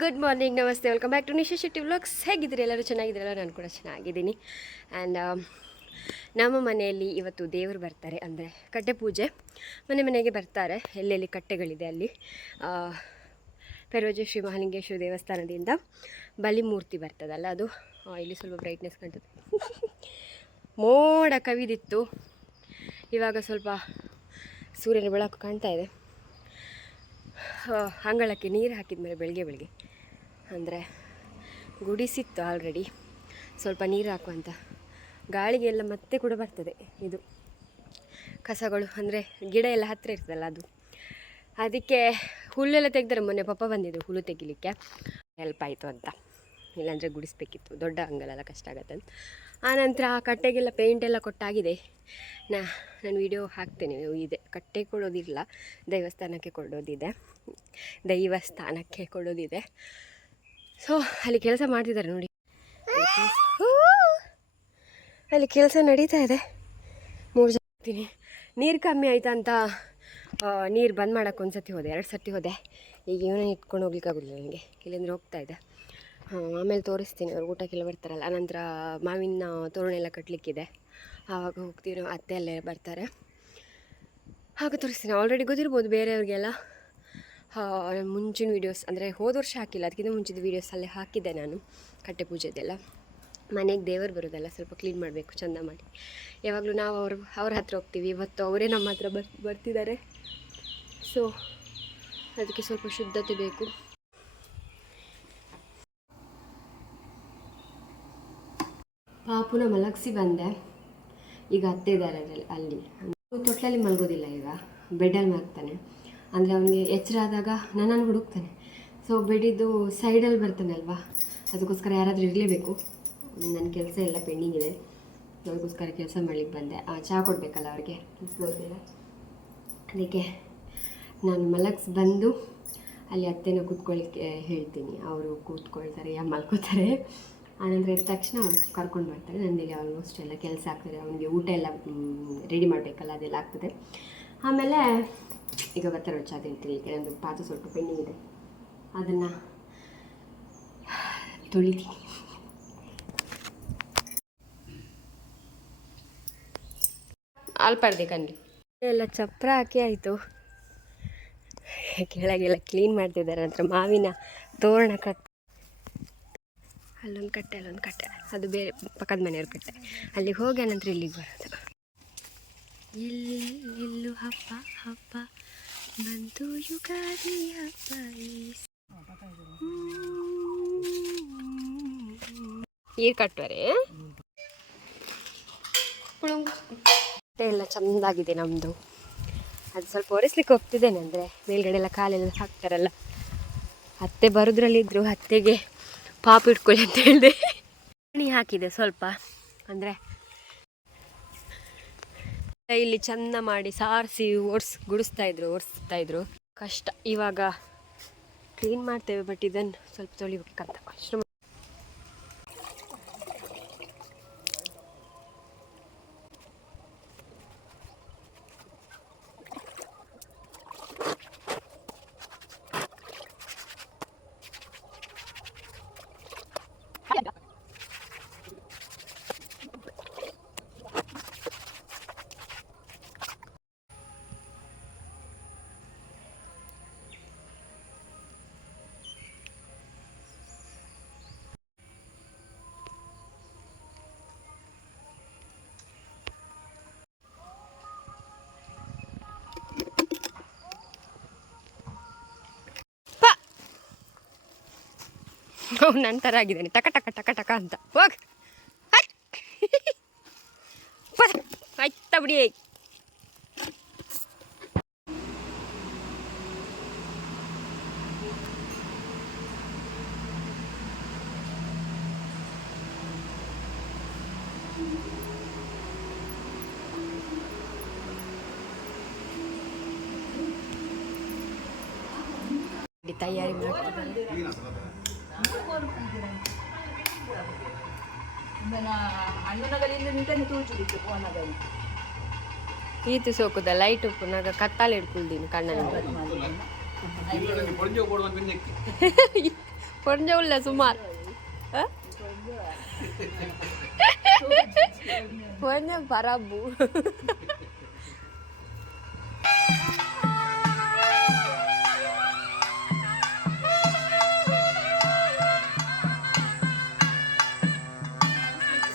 Good morning, namaste, welcome back to Nisha Shetty vlogs. ಹೇಗಿದ್ದೀರಿ? ಎಲ್ಲರೂ ಚೆನ್ನಾಗಿದ್ದೀರಲ್ಲ? ನಾನು ಕೂಡ ಚೆನ್ನಾಗಿದ್ದೀನಿ. ಆ್ಯಂಡ್ ನಮ್ಮ ಮನೆಯಲ್ಲಿ ಇವತ್ತು ದೇವರು ಬರ್ತಾರೆ, ಅಂದರೆ ಕಟ್ಟೆ ಪೂಜೆ. ಮನೆಗೆ ಬರ್ತಾರೆ. ಎಲ್ಲೆಲ್ಲಿ ಕಟ್ಟೆಗಳಿದೆ ಅಲ್ಲಿ ಪೆರೋಜೆ ಶ್ರೀ ಮಹಾಲಿಂಗೇಶ್ವರ ದೇವಸ್ಥಾನದಿಂದ ಬಲಿಮೂರ್ತಿ ಬರ್ತದಲ್ಲ ಅದು. ಇಲ್ಲಿ ಸ್ವಲ್ಪ ಬ್ರೈಟ್ನೆಸ್ ಕಾಣ್ತದೆ. ಮೋಡ ಕವಿದಿತ್ತು, ಇವಾಗ ಸ್ವಲ್ಪ ಸೂರ್ಯನ ಬೆಳಕು ಕಾಣ್ತಾ ಇದೆ. ಅಂಗಳಕ್ಕೆ ನೀರು ಹಾಕಿದ ಮೇಲೆ ಬೆಳಗ್ಗೆ ಅಂದರೆ ಗುಡಿಸಿತ್ತು ಆಲ್ರೆಡಿ. ಸ್ವಲ್ಪ ನೀರು ಹಾಕುವಂಥ ಗಾಳಿಗೆಲ್ಲ ಮತ್ತೆ ಕೂಡ ಬರ್ತದೆ ಇದು ಕಸಗಳು, ಅಂದರೆ ಗಿಡ ಎಲ್ಲ ಹತ್ತಿರ ಇರ್ತದಲ್ಲ ಅದು. ಅದಕ್ಕೆ ಹುಲ್ಲೆಲ್ಲ ತೆಗೆದರೆ ಮೊನ್ನೆ ಪಪ್ಪ ಬಂದಿದ್ದು ಹುಲ್ಲು ತೆಗಿಲಿಕ್ಕೆ, ಹೆಲ್ಪ್ ಆಯಿತು ಅಂತ. ಇಲ್ಲಾಂದರೆ ಗುಡಿಸ್ಬೇಕಿತ್ತು, ದೊಡ್ಡ ಅಂಗಲೆಲ್ಲ ಕಷ್ಟ ಆಗುತ್ತೆ ಅಂತ. ಆನಂತರ ಆ ಕಟ್ಟೆಗೆಲ್ಲ ಪೇಂಟೆಲ್ಲ ಕೊಟ್ಟಾಗಿದೆ. ನಾನು ವಿಡಿಯೋ ಹಾಕ್ತೇನೆ. ಇದೆ ಕಟ್ಟೆ ಕೊಡೋದಿಲ್ಲ, ದೇವಸ್ಥಾನಕ್ಕೆ ಕೊಡೋದಿದೆ. ಸೊ ಅಲ್ಲಿ ಕೆಲಸ ಮಾಡ್ತಿದ್ದಾರೆ ನೋಡಿ, ಅಲ್ಲಿ ಕೆಲಸ ನಡೀತಾ ಇದೆ. 3 ಜನ ಹೋಗ್ತೀನಿ. ನೀರು ಕಮ್ಮಿ ಆಯಿತಾ ಅಂತ ನೀರು ಬಂದ್ ಮಾಡೋಕ್ಕೆ 1 ಸತಿ ಹೋದೆ, 2 ಸತಿ ಹೋದೆ. ಈಗ ಇವನೇ ಇಟ್ಕೊಂಡು ಹೋಗ್ಲಿಕ್ಕಾಗೋದಿಲ್ಲ ನನಗೆ, ಇಲ್ಲಿಂದ್ರೆ ಹೋಗ್ತಾಯಿದ್ದೆ. ಆಮೇಲೆ ತೋರಿಸ್ತೀನಿ, ಅವ್ರು ಊಟಕ್ಕೆಲ್ಲ ಬರ್ತಾರಲ್ಲ. ಆನಂತರ ಮಾವಿನ ತೋರಣ ಎಲ್ಲ ಕಟ್ಟಲಿಕ್ಕಿದೆ, ಆವಾಗ ಹೋಗ್ತೀವಿ. ನಾವು ಅತ್ತೆ ಅಲ್ಲೇ ಬರ್ತಾರೆ, ಹಾಗೆ ತೋರಿಸ್ತೀನಿ. ಆಲ್ರೆಡಿ ಗೊತ್ತಿರ್ಬೋದು ಬೇರೆಯವ್ರಿಗೆಲ್ಲ. ಮುಂಚಿನ ವೀಡಿಯೋಸ್, ಅಂದರೆ ಹೋದ ವರ್ಷ ಹಾಕಿಲ್ಲ, ಅದಕ್ಕಿಂತ ಮುಂಚಿದ ವೀಡಿಯೋಸ್ ಅಲ್ಲೇ ಹಾಕಿದ್ದೆ ನಾನು. ಕಟ್ಟೆ ಪೂಜೆದೆಲ್ಲ ಮನೆಗೆ ದೇವರು ಬರೋದೆಲ್ಲ ಸ್ವಲ್ಪ ಕ್ಲೀನ್ ಮಾಡಬೇಕು ಚೆಂದ ಮಾಡಿ. ಯಾವಾಗಲೂ ನಾವು ಅವ್ರ ಹತ್ರ ಹೋಗ್ತೀವಿ, ಇವತ್ತು ಅವರೇ ನಮ್ಮ ಹತ್ರ ಬರ್ತಿದ್ದಾರೆ. ಸೊ ಅದಕ್ಕೆ ಸ್ವಲ್ಪ ಶುದ್ಧತೆ ಬೇಕು. ಪಾಪುನ ಮಲಗಿಸಿ ಬಂದೆ. ಈಗ ಅತ್ತೆ ಇದ್ದಾರೆ ಅಲ್ಲಿ. ತೊಟ್ಲಲ್ಲಿ ಮಲಗೋದಿಲ್ಲ, ಈಗ ಬೆಡ್ಡಲ್ಲಿ ಮಲಗ್ತಾನೆ. ಅಂದರೆ ಅವನಿಗೆ ಎಚ್ಚರ ಆದಾಗ ನನ್ನನ್ನು ಹುಡುಕ್ತಾನೆ. ಸೊ ಬೆಡ್ಡಿದ್ದು ಸೈಡಲ್ಲಿ ಬರ್ತಾನೆ ಅಲ್ವಾ, ಅದಕ್ಕೋಸ್ಕರ ಯಾರಾದರೂ ಇರಲೇಬೇಕು. ನನ್ನ ಕೆಲಸ ಎಲ್ಲ ಪೆಂಡಿಂಗ್ ಇದೆ, ಅದಕ್ಕೋಸ್ಕರ ಕೆಲಸ ಮಾಡ್ಲಿಕ್ಕೆ ಬಂದೆ. ಚಹಾ ಕೊಡಬೇಕಲ್ಲ ಅವ್ರಿಗೆ, ಬಿಸಿಲೋರಿಗೆಲ್ಲ. ಅದಕ್ಕೆ ನಾನು ಮಲಗಿಸಿ ಬಂದು ಅಲ್ಲಿ ಅತ್ತೆನ ಕೂತ್ಕೊಳ್ಳಿಕ್ಕೆ ಹೇಳ್ತೀನಿ. ಅವರು ಕೂತ್ಕೊಳ್ತಾರೆ, ಮಲ್ಕೋತಾರೆ. ಆನಂತರ ಎದ್ದ ತಕ್ಷಣ ಕರ್ಕೊಂಡು ಬರ್ತಾರೆ. ನನ್ನಲ್ಲಿ ಆಲ್ಮೋಸ್ಟ್ ಎಲ್ಲ ಕೆಲಸ ಆಗ್ತದೆ. ಅವನಿಗೆ ಊಟ ಎಲ್ಲ ರೆಡಿ ಮಾಡಬೇಕಲ್ಲ, ಅದೆಲ್ಲ ಆಗ್ತದೆ. ಆಮೇಲೆ ಈಗ ಬರ್ತಾರೆ ಚಹಾ ತಿಂತೀನಿ. ನಂದು ಪಾತ್ರೆ ಸ್ವಲ್ಪ ಪೆಂಡಿಂಗ್ ಇದೆ, ಅದನ್ನು ತೊಳಿತೀನಿ. ಆಲ್ಪಾರ್ದೆ ಕಣ್ಣಿಗೆ ಎಲ್ಲ ಚಪ್ರ ಹಾಕಿ ಆಯಿತು. ಕೆಳಗೆಲ್ಲ ಕ್ಲೀನ್ ಮಾಡ್ತಿದ್ದಾರೆ. ನಂತರ ಮಾವಿನ ತೋರಣ ಅಲ್ಲೊಂದು ಕಟ್ಟೆ, ಅದು ಬೇರೆ ಪಕ್ಕದ ಮನೆಯವ್ರ ಕಟ್ಟೆ. ಅಲ್ಲಿಗೆ ಹೋಗಿ ನಂತರ ಇಲ್ಲಿಗೆ ಬರೋದು. ಎಲ್ಲೆಲ್ಲೂ ಹಬ್ಬ ಬಂತು ಯುಗಾದಿ ಹಬ್ಬ. ನೀರು ಕಟ್ಟುವರೆ ಎಲ್ಲ ಚೆಂದಾಗಿದೆ ನಮ್ಮದು. ಅದು ಸ್ವಲ್ಪ ಒರೆಸ್ಲಿಕ್ಕೆ ಹೋಗ್ತಿದ್ದೇನೆ, ಅಂದರೆ ಮೇಲ್ಗಡೆ ಎಲ್ಲ ಕಾಲೆಲ್ಲ ಹಾಕ್ತಾರಲ್ಲ. ಅತ್ತೆ ಬರೋದ್ರಲ್ಲಿದ್ದರು, ಅತ್ತೆಗೆ ಪಾಪು ಇಟ್ಕೊಳ್ಳಿ ಅಂತ ಹೇಳಿದೆ. ಎಣ್ಣೆ ಹಾಕಿದೆ ಸ್ವಲ್ಪ, ಅಂದರೆ ಇಲ್ಲಿ ಚೆಂದ ಮಾಡಿ ಸಾರಿಸಿ ಒರೆಸ್ತಾ ಇದ್ರು. ಕಷ್ಟ. ಇವಾಗ ಕ್ಲೀನ್ ಮಾಡ್ತೇವೆ, ಬಟ್ ಇದನ್ನು ಸ್ವಲ್ಪ ತೊಳಿಬೇಕಂತ ಅಷ್ಟು. ಅವ್ನು ನಂತರ ಆಗಿದ್ದಾನೆ, ಟಕ ಟಕ ಅಂತ. ಹೋಗ್ ಆಯ್ತಾ ಬಿಡಿ. ತಯಾರಿ ಮಾಡ್ತಿದ್ದಾರೆ. ಈತು ಸೋಕುದ ಲೈಟ್ ಉಪ್ಪು ನಾಗ ಕತ್ತಾಲೆ ಇಡ್ಕೊಳ್ದೀನಿ ಕಣ್ಣಲ್ಲಿ. Konja ulla sumar. Konja parabu.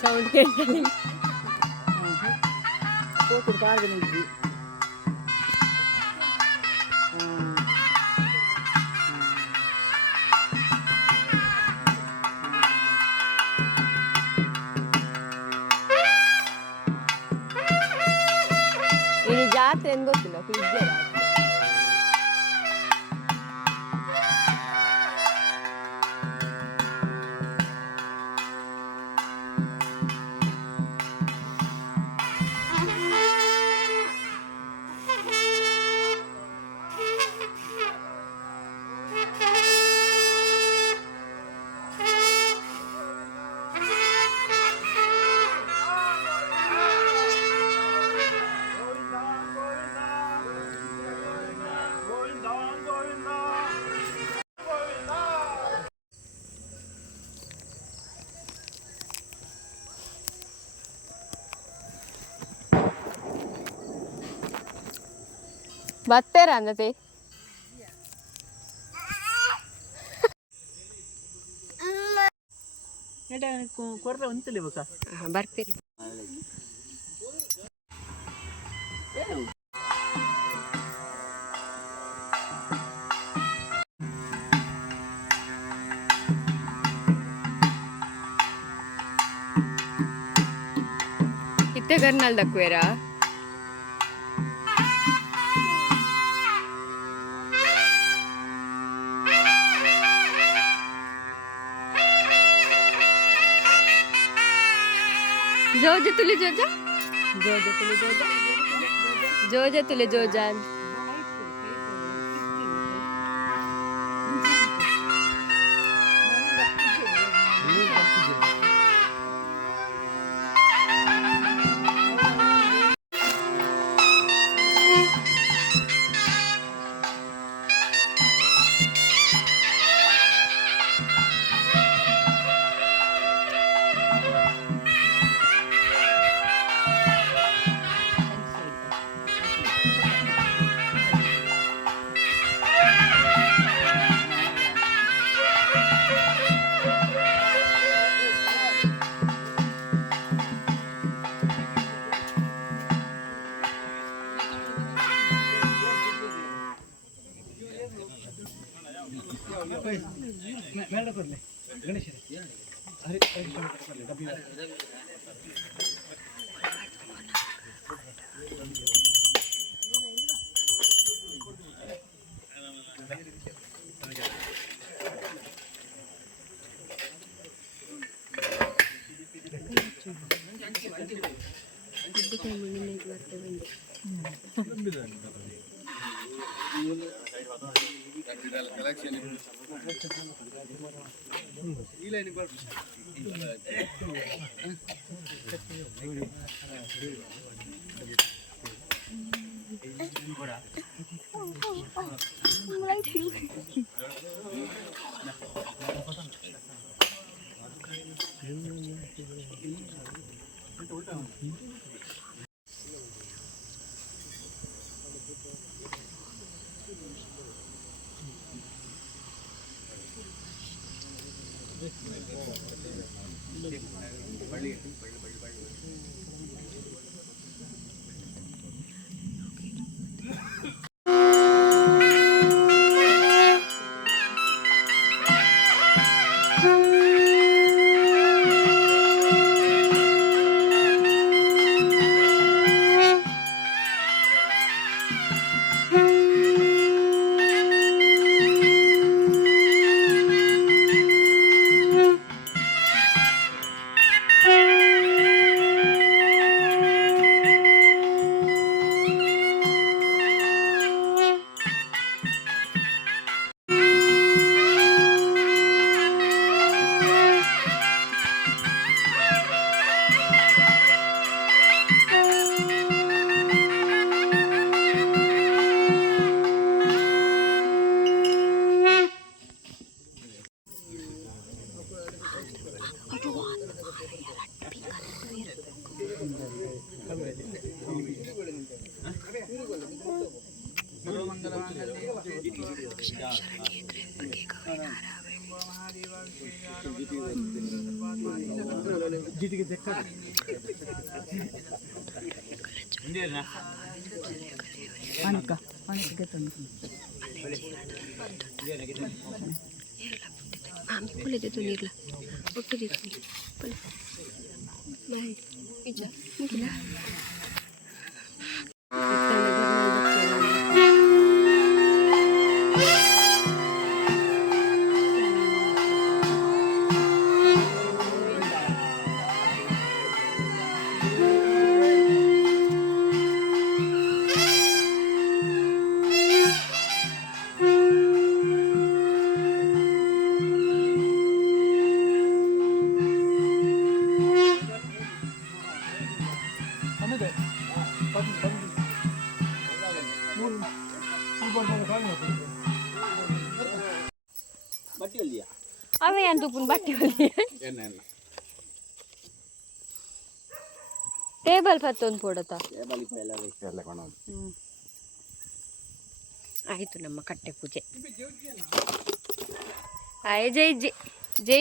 Sound ಕೇಳಿ ಕೂತು ಕಾಗನಿದ್ದಿ ini ಜಾತ್ರೆ ಏನು ಗೊತ್ತಿಲ್ಲ ಫ್ರಿಡ್ಜ್ ಬರ್ತೀರಾ ಅಂದತಿ ಕೊರ್ರೆ ಒಂತಲಿ ಬೇಕಾ ಬರ್ತೀರಿ इतने करनाल दक्वेरा जोजा तुले जोजा जोजा तुले जोजा जोजा तुले जोजा ಮೇಡ ಕೊಡ್ಲಿ ಗಣೇಶ ಹರಿ ಡಬ್ಬಿ ಜಿಟಿಗೆ ತೆಕ್ಕ ಅನಕ ಅನಕ ತಂದು आम्ही पुढे देतो नीरला फोटो देतो बाय पिझ्झा मुकीला Apa yang tu pun bati oli. Table patton podata. Table ಎಲ್ಲ ಎಲ್ಲ ಕಾಣೋದು ಆಯಿತು ನಮ್ಮ ಕಟ್ಟೆ ಪೂಜೆ. ಆಯ್ ಜೈ ಜೈ ಜೈ